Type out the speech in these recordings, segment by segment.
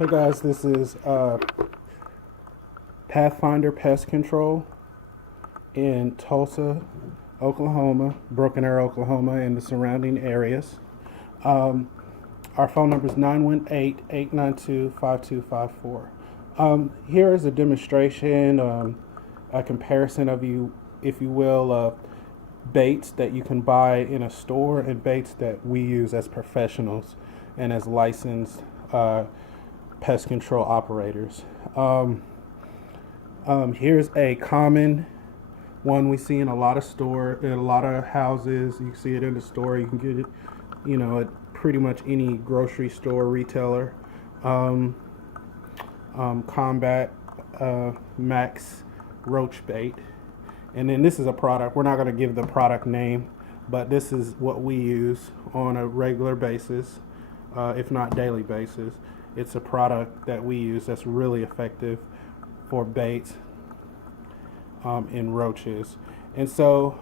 Hey guys, this is Pathfinder Pest Control in Tulsa, Oklahoma, Broken Arrow, Oklahoma, and the surrounding areas. Our phone number is 918-892-5254. Here is a demonstration, a comparison of if you will, of baits that you can buy in a store and baits that we use as professionals and as licensed pest control operators. Here's a common one we see in a lot of in a lot of houses. You can see it in the store. You can get it, at pretty much any grocery store, retailer. Combat Max Roach bait. And then this is a product. We're not going to give the product name, but this is what we use on a regular basis, if not daily basis. It's a product that we use that's really effective for baits and roaches. And so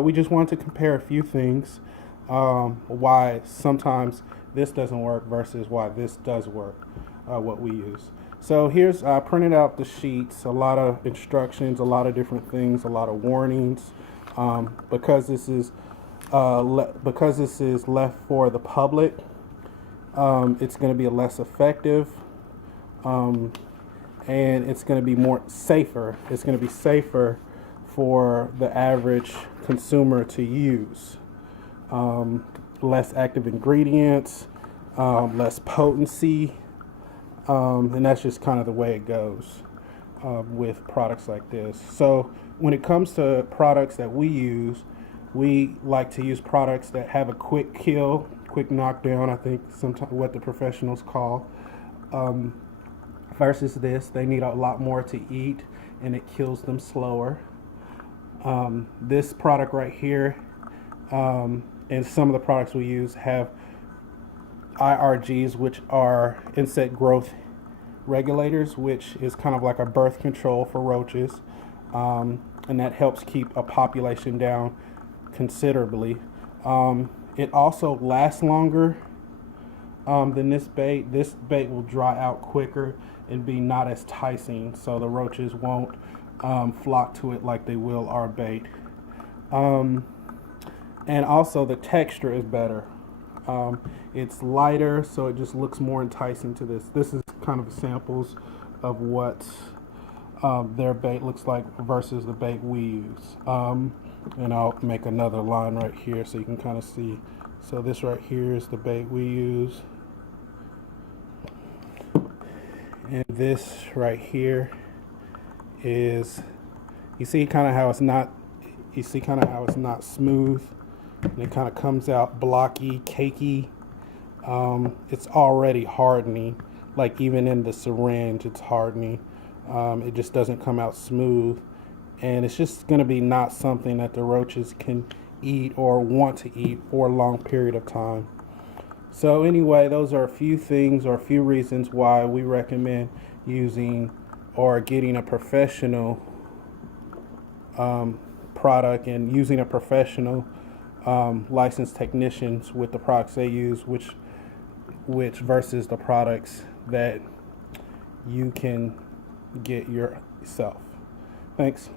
we just want to compare a few things, why sometimes this doesn't work versus why this does work, what we use. So I printed out the sheets, a lot of instructions, a lot of different things, a lot of warnings, because this is left for the public. It's going to be less effective, and it's going to be safer. It's going to be safer for the average consumer to use. Less active ingredients, less potency, and that's just kind of the way it goes with products like this. So when it comes to products that we use, we like to use products that have a quick kill, quick knockdown, I think sometimes what the professionals call, versus this. They need a lot more to eat and it kills them slower. This product right here, and some of the products we use have IRGs, which are insect growth regulators, which is kind of like a birth control for roaches, and that helps keep a population down considerably. It also lasts longer than this bait. This bait will dry out quicker and be not as enticing, so the roaches won't flock to it like they will our bait. And also the texture is better. It's lighter, so it just looks more enticing to this. This is kind of samples of what their bait looks like versus the bait we use. And I'll make another line right here so you can kind of see. So this right here is the bait we use. And this right here is, you see kind of how it's not smooth, and it kind of comes out blocky, cakey. It's already hardening, like even in the syringe it's hardening. It just doesn't come out smooth, and it's just going to be not something that the roaches can eat or want to eat for a long period of time. So anyway, those are a few things or a few reasons why we recommend using or getting a professional product and using a professional licensed technicians with the products they use, which versus the products that you can get yourself. Thanks.